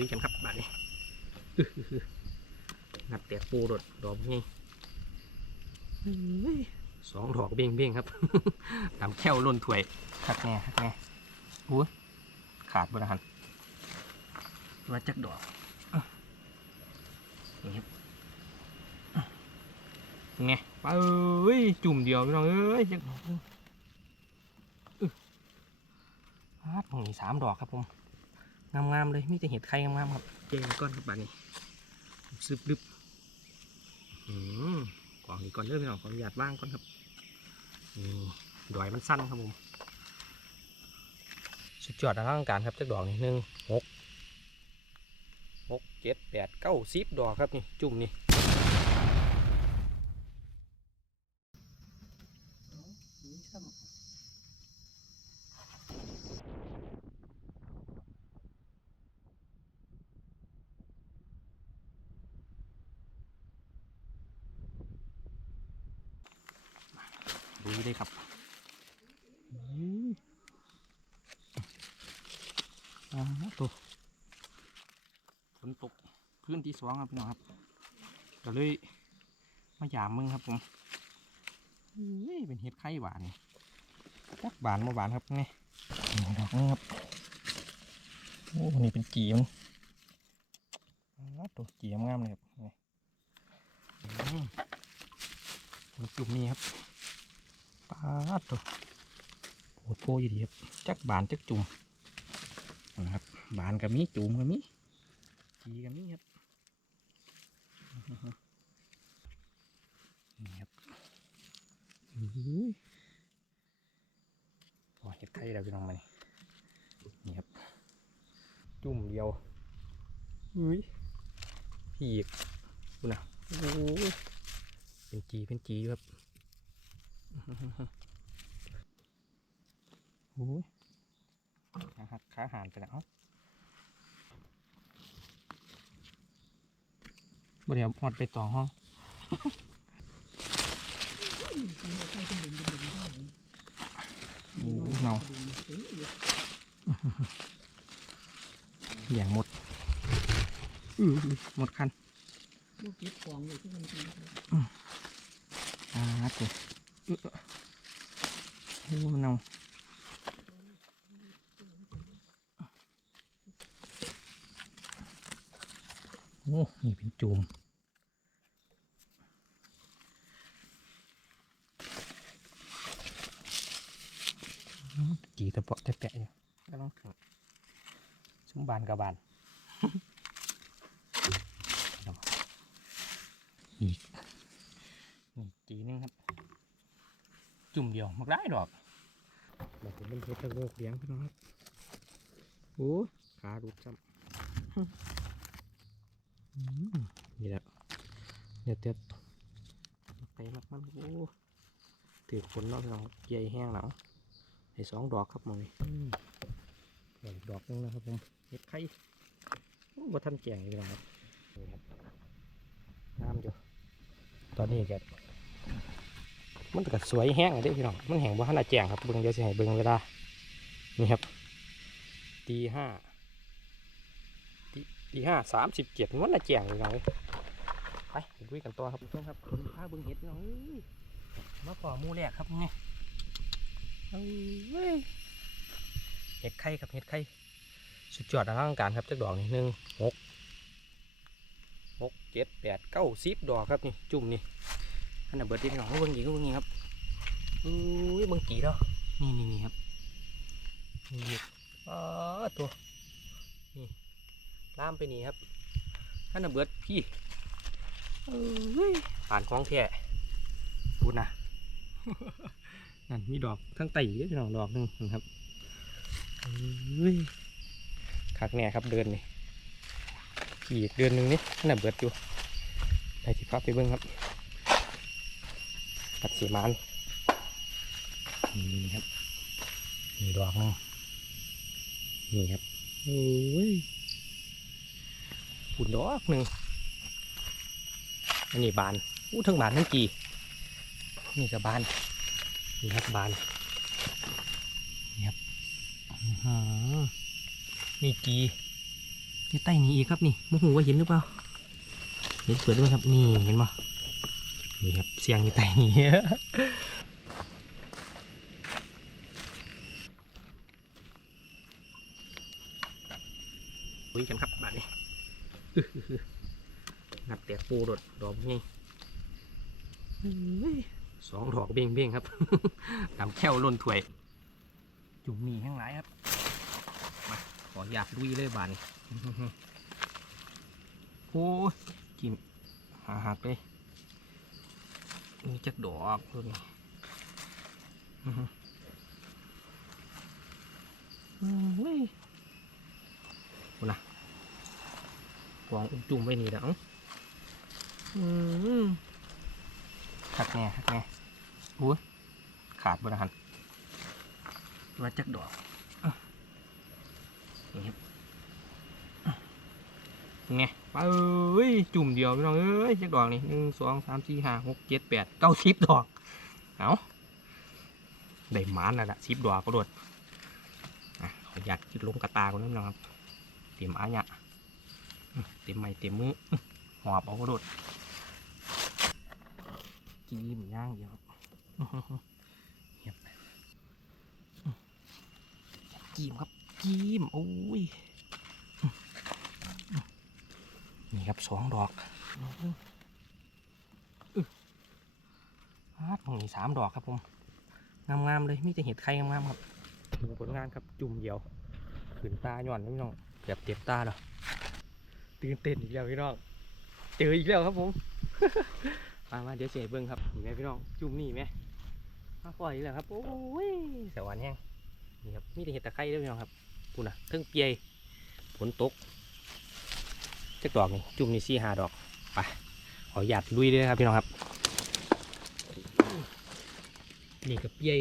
คุยกันครับบัดนี้อื้อหืองัดแตกปูโดดดอกนี่สองดอกเบ่งเบ่งๆครับตามแค่วล้นถ้วยคักแน่คักแน่โอ้ยขาดบนหันว่าจักดอกอะนี่ครับอะไงไปเอ้ยจุ่มเดียวพี่น้องเอ้ยจักดอกนึงอื้อพาดตรงนี้สามดอกครับผม งามๆเลยมีแต่เห็ดไข่งามๆครับเจงก้อนครับบานนี้ซึบลึบอืมกวางดีกก่อนเริ่มพี่น้องขออนุญาตว่างก่อนครับอือดอยมันสั้นครับผมสุดยอดทางการครับจากดอกนี่หนึ่งหกหกเจ็ดแปดเก้าสิบดอกครับนี่จุ่มนี่ ดูได้ครับอ่าตัวฝนตกพื้นที่สองครับพี่น้องครับก็เลยมาหยามมึงครับผมเฮ้ยเป็นเห็ดไข่หวานนี่จักบานมาหวานครับนี่ดอกนึงครับโอ้นี่เป็นจีมันอ่าตัวจีงามเลยครับนี่จุ่มนี่ครับ ปาดตัวโอ้โหอยู่ดีครับจักบานจักจุ่มนะครับบานกับมีจุ่มกับมีจีกับมีครับนี่ครับอื้อหือพอเห็ดไข่แล้วพี่น้องมานี่นี่ครับจุ่มเดียวอุ้ยพี่อีกดูนะโอ้ยเป็นจีเป็นจีครับ โอ้ยขาหักขาหานไปแล้วบ่เดี๋ยวหมดไปต่อห้องโอ้ยเงาอย่างหมดอืออื้อหมดคันลูกเก็บของอยู่ที่มันกินอ่าเจ็ บอื้อโอ้เนาโอ้นี่เป็นจูมอื้อจีตะเปาะตะแปะอยู่ก็ต้องถึงสมบานกับบานอีกนี่จีนึงครับ จุ่มเดียวมักได้ดอกบอกผมเป็นเพชรตะโลกเลี้ยงพี่น้องครับโอ้ขาดูดซ้ำอืมนี่แหละเดี๋ยวเดี๋ยวไปมักมันโอ้ถือผลเนาะพี่น้องครับใหญ่แห้งแล้วให้สองดอกครับมองนี่อืมเดี๋ยวอีกดอกนึงนะครับผมเห็ดไข่โอ้บ่ทันแจงเลยพี่น้องครับนี่ครับงามอยู่ตอนนี้แก มันก็สวยแห้งเลยเด้พี่น้อง มันแห้งบ่ทันได้แจ้งครับเบิ่งเดี๋ยวสิให้เบิ่งเวลา นี่ครับ ตีห้าตีตีห้าสามสิบเจ็ดมันน่ะแจ้งเลยน้องเอ้ยไปไปคุยกันต่อครับเพื่อนครับเบิ่งพาเบิ่งเห็ดพี่น้องเอ้ยมาขอหมูแรกครับนี่เอ้ยเห็ดไข่ครับเห็ดไข่สุดยอดอลังการครับจักดอกนี่หนึ่งหกหกเจ็ดแปดเก้าสิบดอกครับนี่จุ่มนี่ อันนั้นเบิดที่พี่น้องเบิ่งอีกก็เบิ่งอีกครับอุ้ยเบิ่งกี่แล้วนี่นี่นี่ครับนี่อีกอ๋อตัวนี่ล่ามไปนี่ครับอันนั้นเบิดพี่อ้ยผ่านของแท้พูดนะนั่นมีดอกทั้งไต่อีกพี่น้องดอกหนึงนะครับเอ้ยคักแน่ครับเดินนี่อีกเดือนหนึ่งนี่อันนั้นเบิดอยู่ไปที่พับไปเบิ่งครับ ปัดสีมันนี่ครับนี่ดอกนึงนี่ครับโอ้ยปุ่นดอกหนึ่งอันนี้บานอู้ทั้งบานทั้งกีนี่ก็บานนี่ครับบานนี่ครับอื้อหือนี่กีอยู่ใต้นี้อีกครับนี่โมโหว่าเห็นหรือเปล่าเห็นเปิดด้วยครับนี่เห็นปะ นี่ครับเสียงอยู่ใต้นี้คุยกันครับแบบนี้นับแต่ปูโดดดอกนี่สองดอกเบ่งเบ่งครับตามแควล้นถ้วย จุ่มหนีแห้งไรครับมาขออยากลุยเลยบานนี้โอ้ยกินหาหักเลย มีจักดอกตัวนี้อื้อหือเฮ้ยโอ้นะวางอุ้มจุ่มไว้นี่แล้วอืมหักแน่หักแน่โอ้ยขาดบนหันว่าจักดอกนี่ครับ ไงไปเอ้ยจุ่มเดียวพี่น้องเอ้ยจักดอกนี่หนึ่งสองสามสี่ห้าหกเจ็ดแปดเก้าสิบดอกเอาได้หมานแล้วละสิบดอกก็โดดอะขอหยัดคิดลงกระตาก่อนนะพี่น้องครับเตรียมอาญะเตรียมไม้เตรียมมือหอบเอาก็โดดจีมย่างเดียวครับอื้อหือหือเงียบกีมครับจีมโอ้ย นี่ ครับสองดอกอือฮาดตรงนี้สามดอกครับผม งามๆเลยมีแต่เห็ดไข่งามๆครับดูผลงานครับจุ่มเดียวขืนตาหย่อนพี่น้องเกือบเต็มตาแล้วตื่นเต้นอีกแล้วพี่น้องเจออีกแล้วครับผมมามาเดี๋ยวเสียเบิ้งครับนี่ไหมพี่น้องจุ่มนี่ไหมมาปล่อยอีกแล้วครับโอ้ยสวรรค์แห้งนี่ครับมีแต่เห็ดตะไคร้ด้วยพี่น้องครับคุณน่ะเทิงเปียยฝนตก จักดอกนี่จุ่มนี่สี่ห้าดอกไปขอหยาดลุยเลยครับพี่น้องครับ นี่กับเปียย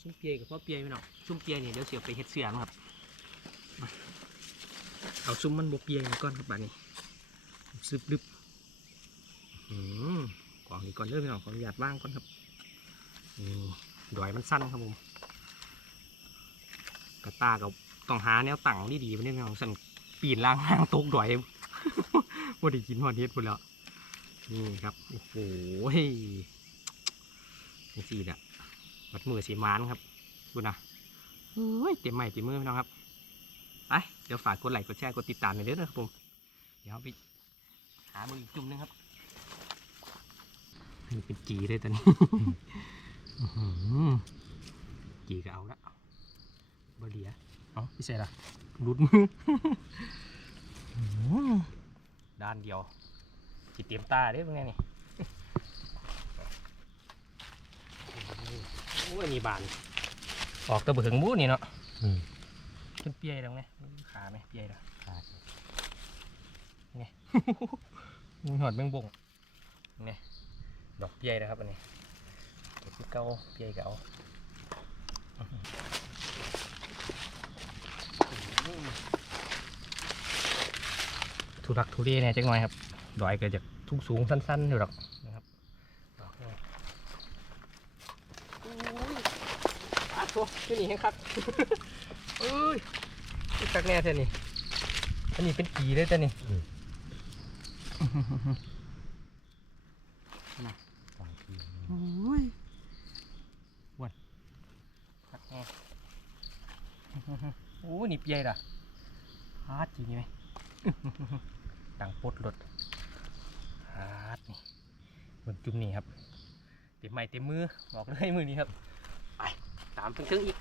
ซุ้มเปียกับพ่อเปียพี่น้องซุ้มเปียยนี่เดี๋ยวเสียไปเฮ็ดเสือนะครับเอาซุ้มมันบกเปียก่อนครับบัดนี้ซึบลึบอืมกวางนี่ก่อนเริ่มพี่น้องขออนุญาตว่างก่อนครับนี่ดอยมันสั้นครับผมกระตากับต้องหาแนวตั้งที่ดีๆไปเนี่ยพี่น้องสั่น ปีนล่างล่างตกดอยว่าได้กินหอดเฮ็ดหมดแล้ว นี่ครับ โอ้โหนี่สี่ละมัดมือสีมานครับดูนะเฮ้ยเต็มใหม่เต็มมือพี่น้องครับ ไป เดี๋ยวฝากกดไลค์ กดแชร์ กดติดตามหน่อยเด้อนะครับผม เดี๋ยวไปหามืออีกจุ่มหนึงครับนี่เป็นจีเลยตอนนี้จีก็เอาละบเหลียเอาพี่เสร็จละ หลุดมือด้านเดียวจิตเตรียมตาเด้เป็นไงนี่โอ้ยมีบาน ออกตะเบิงบูนี่เนาะเป็นเปียแล้วไงขาไหมเปียแล้วขาไงมีหอดเมืองบงไงดอกเปียนะครับอันนี้เดี๋ยวคือเกาเปียเก่า ทุรักทุเรแหน่จังหน่อยครับ ดอยก็จะทุกสูงสั้นๆอยู่หรอกนะครับดอกนี่โอ้ยอาโถที่นี่ให้ครับเอ้ยนี่คักแน่เท่านี่อันนี้เป็นกีเลยเท่านี่นะโอ้ยวันคักแน่ โอ้ยนี่เปียล่ะฮาร์ดจริงไหมดังปดรถฮาดนี่บนจุ่มนี่ครับ เต็มไม้เต็มมือบอกเลยมือนี้ครับ ไปตามถึงๆอีก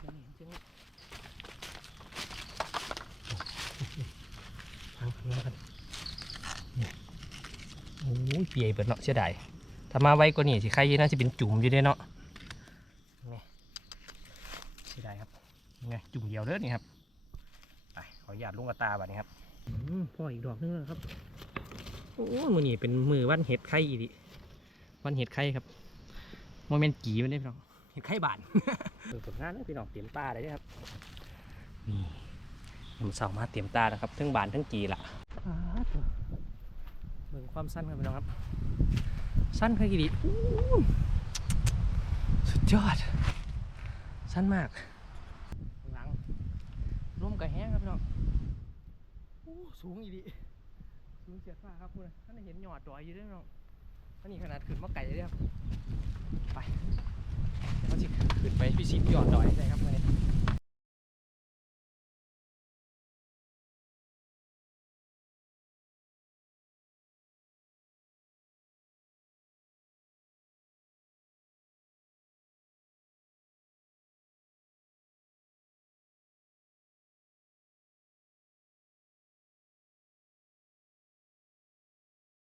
ถึงๆนี่ถึงๆนี่พังพังกันนี่โอ้ยเปียเบิดเนาะเสียดายถ้ามาไวกว่านี้สิใครน่าจะเป็นจุ่มอยู่เด้เนาะนี่เสียดายครับนี่ไงจุ่มเดียวเด้อนี่ครับไปขออนุญาตลุงกระตาบัดนี้ครับพ่ออีกดอกนึงแล้วครับโอ้มือนี่เป็นมือวันเห็ดไข่อีดิวันเห็ดไข่ครับโมเมนต์กีมันได้พี่น้องเห็ดไข่บานเปิดผลงานเลยพี่น้องเตรียมตาเลยเด้อครับนี่มันเสามาเตรียมตาแล้วครับทั้งบานทั้งกีละอ้าวตัวเบิ่งความสั้นครับพี่น้องครับ สั้นไข่กีดิอู้สุดยอด สั้นมาก ข้างหลังระแห้งครับพี่น้องโอ้สูงอีดีสูงเสียดฟ้าครับคุณท่านเห็นหยอดดอยอยู่ด้วยพี่น้องท่านนี่ขนาดขึ้นมาไก่เลยครับ ไปเดี๋ยวเราสิขึ้นไปพิชิตยอดดอยได้